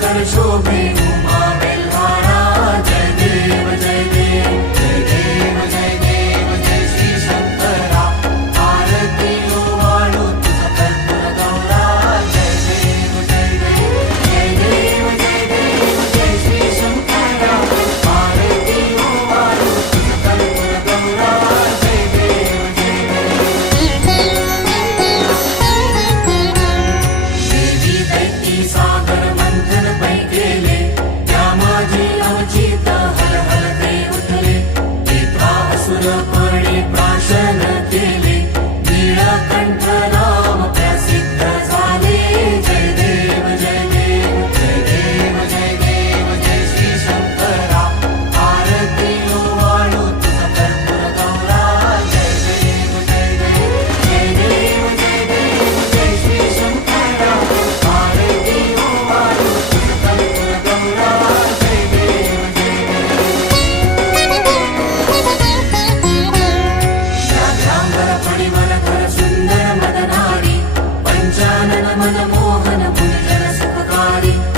gonna show me. Europa. Buddha Sukhavari